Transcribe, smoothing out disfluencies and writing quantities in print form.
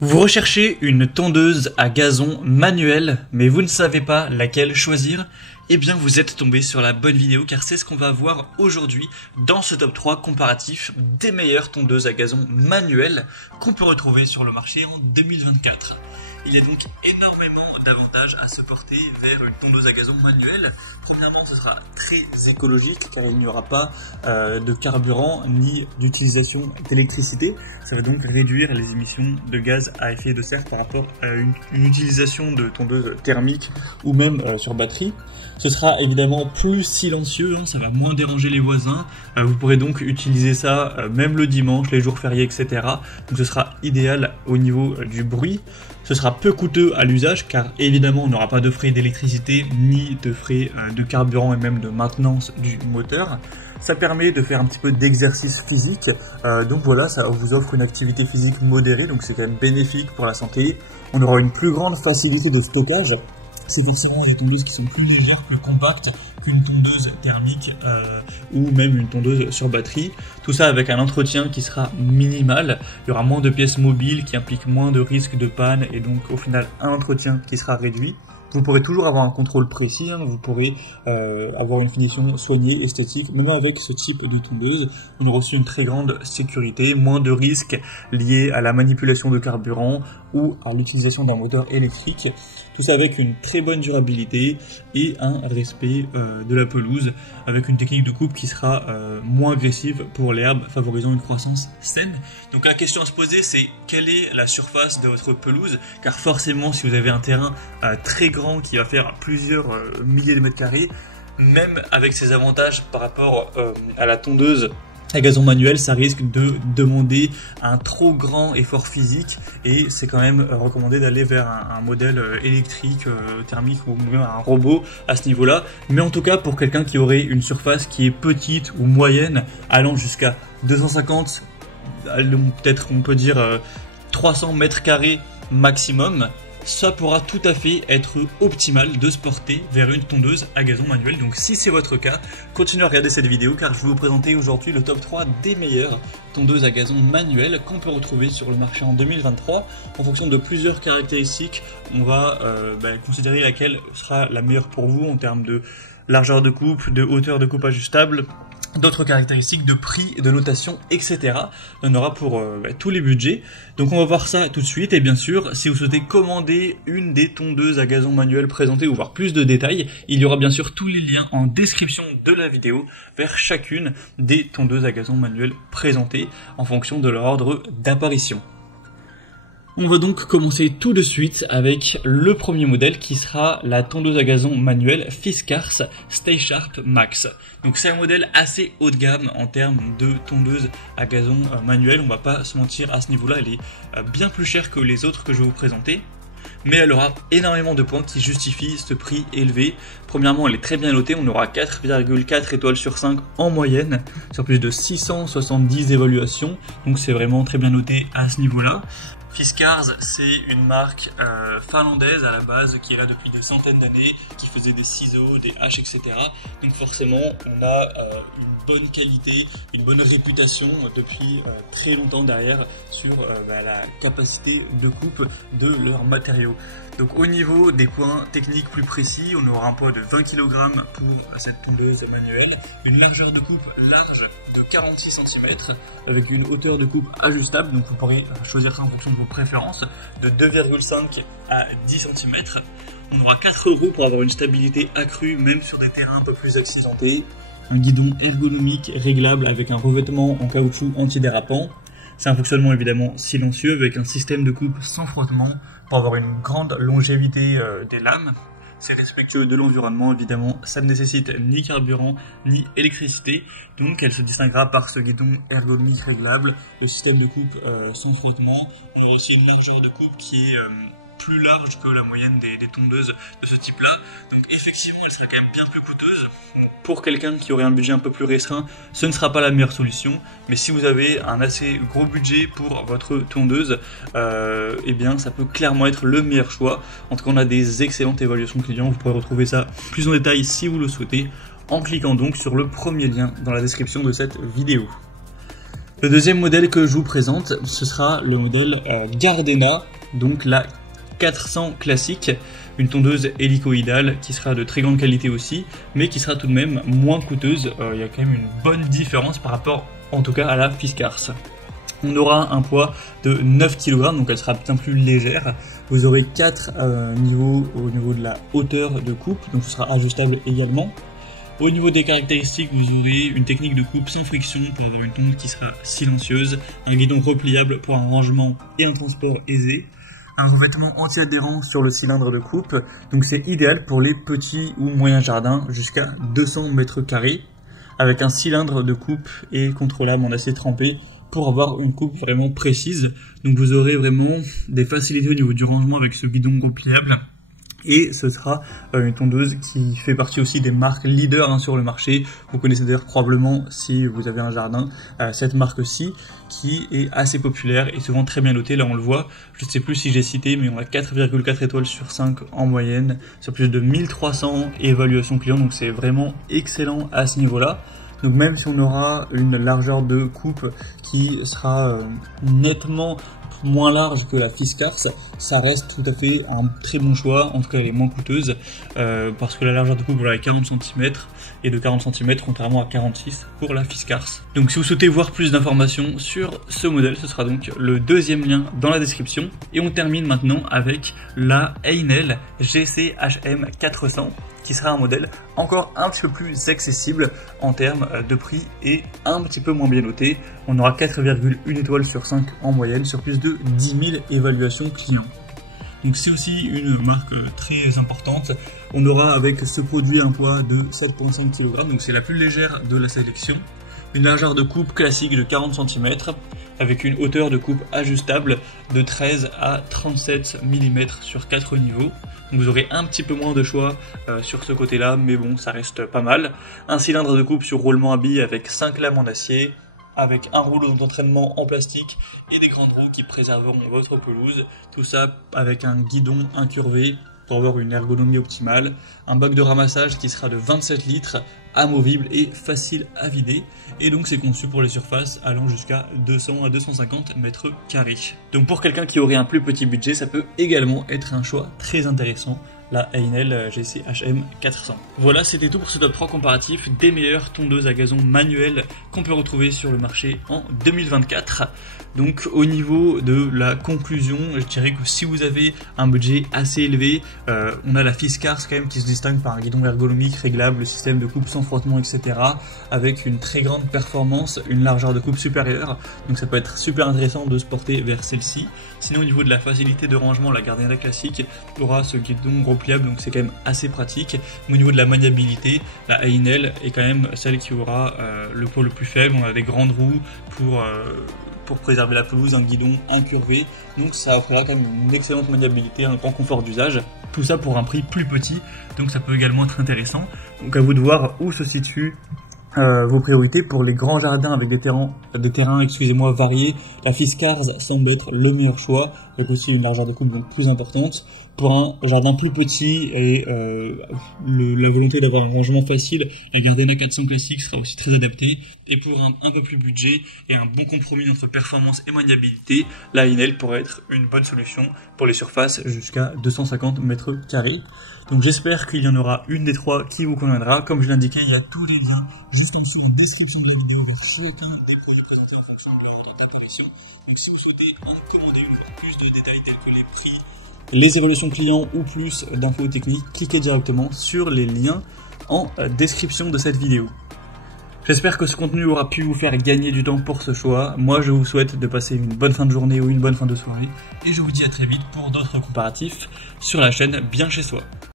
Vous recherchez une tondeuse à gazon manuelle, mais vous ne savez pas laquelle choisir? Eh bien vous êtes tombé sur la bonne vidéo car c'est ce qu'on va voir aujourd'hui dans ce top 3 comparatif des meilleures tondeuses à gazon manuelles qu'on peut retrouver sur le marché en 2024. Il y a donc énormément d'avantages à se porter vers une tondeuse à gazon manuelle. Premièrement, ce sera très écologique car il n'y aura pas de carburant ni d'utilisation d'électricité. Ça va donc réduire les émissions de gaz à effet de serre par rapport à une utilisation de tondeuse thermique ou même sur batterie. Ce sera évidemment plus silencieux, ça va moins déranger les voisins. Vous pourrez donc utiliser ça même le dimanche, les jours fériés, etc. Donc ce sera idéal au niveau du bruit. Ce sera peu coûteux à l'usage car évidemment on n'aura pas de frais d'électricité ni de frais de carburant et même de maintenance du moteur. Ça permet de faire un petit peu d'exercice physique, donc voilà, ça vous offre une activité physique modérée, donc c'est quand même bénéfique pour la santé. On aura une plus grande facilité de stockage. C'est forcément des tondeuses qui sont plus légères, plus compactes qu'une tondeuse thermique ou même une tondeuse sur batterie. Tout ça avec un entretien qui sera minimal. Il y aura moins de pièces mobiles qui impliquent moins de risques de panne et donc au final un entretien qui sera réduit. Vous pourrez toujours avoir un contrôle précis, vous pourrez avoir une finition soignée, esthétique, même avec ce type de tondeuse. On aura aussi une très grande sécurité, moins de risques liés à la manipulation de carburant ou à l'utilisation d'un moteur électrique. Tout ça avec une très bonne durabilité et un respect de la pelouse, avec une technique de coupe qui sera moins agressive pour l'herbe, favorisant une croissance saine. Donc la question à se poser, c'est quelle est la surface de votre pelouse? Car forcément, si vous avez un terrain très grand qui va faire plusieurs milliers de mètres carrés, même avec ses avantages par rapport à la tondeuse à gazon manuel, ça risque de demander un trop grand effort physique et c'est quand même recommandé d'aller vers un modèle électrique, thermique ou même un robot à ce niveau-là. Mais en tout cas, pour quelqu'un qui aurait une surface qui est petite ou moyenne, allant jusqu'à 250, peut-être on peut dire 300 mètres carrés maximum, ça pourra tout à fait être optimal de se porter vers une tondeuse à gazon manuel. Donc si c'est votre cas, continuez à regarder cette vidéo car je vais vous présenter aujourd'hui le top 3 des meilleures tondeuses à gazon manuelles qu'on peut retrouver sur le marché en 2023. En fonction de plusieurs caractéristiques, on va considérer laquelle sera la meilleure pour vous en termes de largeur de coupe, de hauteur de coupe ajustable, d'autres caractéristiques de prix, de notation, etc. On aura pour tous les budgets. Donc on va voir ça tout de suite. Et bien sûr, si vous souhaitez commander une des tondeuses à gazon manuel présentées ou voir plus de détails, il y aura bien sûr tous les liens en description de la vidéo vers chacune des tondeuses à gazon manuel présentées en fonction de leur ordre d'apparition. On va donc commencer tout de suite avec le premier modèle qui sera la tondeuse à gazon manuelle Fiskars Stay Sharp Max. Donc c'est un modèle assez haut de gamme en termes de tondeuse à gazon manuelle, on va pas se mentir à ce niveau-là, elle est bien plus chère que les autres que je vais vous présenter. Mais elle aura énormément de points qui justifient ce prix élevé. Premièrement, elle est très bien notée, on aura 4,4 étoiles sur 5 en moyenne, sur plus de 670 évaluations, donc c'est vraiment très bien noté à ce niveau-là. Fiskars, c'est une marque finlandaise à la base qui est là depuis des centaines d'années, qui faisait des ciseaux, des haches, etc. Donc forcément, on a une bonne qualité, une bonne réputation depuis très longtemps derrière sur la capacité de coupe de leurs matériaux. Donc au niveau des points techniques plus précis, on aura un poids de 20 kg pour cette tondeuse manuelle, une largeur de coupe large de 46 cm avec une hauteur de coupe ajustable, donc vous pourrez choisir ça en fonction de vos préférences, de 2,5 à 10 cm. On aura 4 roues pour avoir une stabilité accrue même sur des terrains un peu plus accidentés, un guidon ergonomique réglable avec un revêtement en caoutchouc antidérapant. C'est un fonctionnement évidemment silencieux avec un système de coupe sans frottement pour avoir une grande longévité des lames. C'est respectueux de l'environnement, évidemment, ça ne nécessite ni carburant ni électricité, donc elle se distinguera par ce guidon ergonomique réglable, le système de coupe sans frottement. On aura aussi une largeur de coupe qui est plus large que la moyenne des tondeuses de ce type-là. Donc effectivement, elle sera quand même bien plus coûteuse. Pour quelqu'un qui aurait un budget un peu plus restreint, ce ne sera pas la meilleure solution. Mais si vous avez un assez gros budget pour votre tondeuse, eh bien ça peut clairement être le meilleur choix. En tout cas, on a des excellentes évaluations clients. Vous pourrez retrouver ça plus en détail si vous le souhaitez, en cliquant donc sur le premier lien dans la description de cette vidéo. Le deuxième modèle que je vous présente, ce sera le modèle Gardena, donc la 400 classique, une tondeuse hélicoïdale qui sera de très grande qualité aussi, mais qui sera tout de même moins coûteuse. Il y a quand même une bonne différence par rapport, en tout cas, à la Fiskars. On aura un poids de 9 kg, donc elle sera bien plus légère. Vous aurez 4 niveaux au niveau de la hauteur de coupe, donc ce sera ajustable également. Au niveau des caractéristiques, vous aurez une technique de coupe sans friction pour avoir une tonde qui sera silencieuse, un guidon repliable pour un rangement et un transport aisé, un revêtement anti-adhérent sur le cylindre de coupe, donc c'est idéal pour les petits ou moyens jardins jusqu'à 200 mètres carrés, avec un cylindre de coupe et contrôlable en acier trempé pour avoir une coupe vraiment précise. Donc vous aurez vraiment des facilités au niveau du rangement avec ce guidon repliable. Et ce sera une tondeuse qui fait partie aussi des marques leaders sur le marché. Vous connaissez d'ailleurs probablement, si vous avez un jardin, cette marque-ci qui est assez populaire et souvent très bien notée. Là on le voit, je ne sais plus si j'ai cité, mais on a 4,4 étoiles sur 5 en moyenne, sur plus de 1300 évaluations clients, donc c'est vraiment excellent à ce niveau-là. Donc même si on aura une largeur de coupe qui sera nettement moins large que la Fiskars, ça reste tout à fait un très bon choix. En tout cas elle est moins coûteuse parce que la largeur de coupe voilà, est 40 cm et de 40 cm contrairement à 46 pour la Fiskars. Donc si vous souhaitez voir plus d'informations sur ce modèle, ce sera donc le deuxième lien dans la description. Et on termine maintenant avec la Heinel GC-HM 400 qui sera un modèle encore un petit peu plus accessible en termes de prix et un petit peu moins bien noté. On aura 4,1 étoiles sur 5 en moyenne sur plus de 10 000 évaluations clients. Donc c'est aussi une marque très importante. On aura avec ce produit un poids de 7,5 kg, donc c'est la plus légère de la sélection. Une largeur de coupe classique de 40 cm avec une hauteur de coupe ajustable de 13 à 37 mm sur 4 niveaux. Donc vous aurez un petit peu moins de choix sur ce côté-là, mais bon, ça reste pas mal. Un cylindre de coupe sur roulement à billes avec 5 lames en acier, avec un rouleau d'entraînement en plastique et des grandes roues qui préserveront votre pelouse. Tout ça avec un guidon incurvé pour avoir une ergonomie optimale. Un bac de ramassage qui sera de 27 litres, amovible et facile à vider. Et donc c'est conçu pour les surfaces allant jusqu'à 200 à 250 mètres carrés. Donc pour quelqu'un qui aurait un plus petit budget, ça peut également être un choix très intéressant, la Heinel GC-HM 400. Voilà, c'était tout pour ce top 3 comparatif des meilleures tondeuses à gazon manuelles qu'on peut retrouver sur le marché en 2024. Donc au niveau de la conclusion, je dirais que si vous avez un budget assez élevé, on a la Fiskars quand même qui se distingue par un guidon ergonomique réglable, le système de coupe sans frottement, etc. avec une très grande performance, une largeur de coupe supérieure. Donc ça peut être super intéressant de se porter vers celle-ci. Sinon au niveau de la facilité de rangement, la Gardena classique aura ce guidon repliable, donc c'est quand même assez pratique. Mais au niveau de la maniabilité, la Heinel est quand même celle qui aura le poids le plus faible. On a des grandes roues pour préserver la pelouse, un guidon incurvé, donc ça offrira quand même une excellente maniabilité, un grand confort d'usage, tout ça pour un prix plus petit, donc ça peut également être intéressant. Donc à vous de voir où se situent vos priorités. Pour les grands jardins avec des terrains variés, la Fiskars semble être le meilleur choix, avec aussi une largeur de coupe donc plus importante. Pour un jardin plus petit et la volonté d'avoir un rangement facile, la Gardena 400 classique sera aussi très adaptée. Et pour un peu plus budget et un bon compromis entre performance et maniabilité, la Heinel pourrait être une bonne solution pour les surfaces jusqu'à 250 mètres carrés. Donc j'espère qu'il y en aura une des trois qui vous conviendra. Comme je l'indiquais, il y a tous les liens juste en dessous en description de la vidéo vers chacun des produits présentés en fonction de leur apparition. Donc si vous souhaitez en commander une ou plus de détails tels que les prix, les évaluations clients ou plus d'infos techniques, cliquez directement sur les liens en description de cette vidéo. J'espère que ce contenu aura pu vous faire gagner du temps pour ce choix. Moi, je vous souhaite de passer une bonne fin de journée ou une bonne fin de soirée. Et je vous dis à très vite pour d'autres comparatifs sur la chaîne Bien Chez Soi.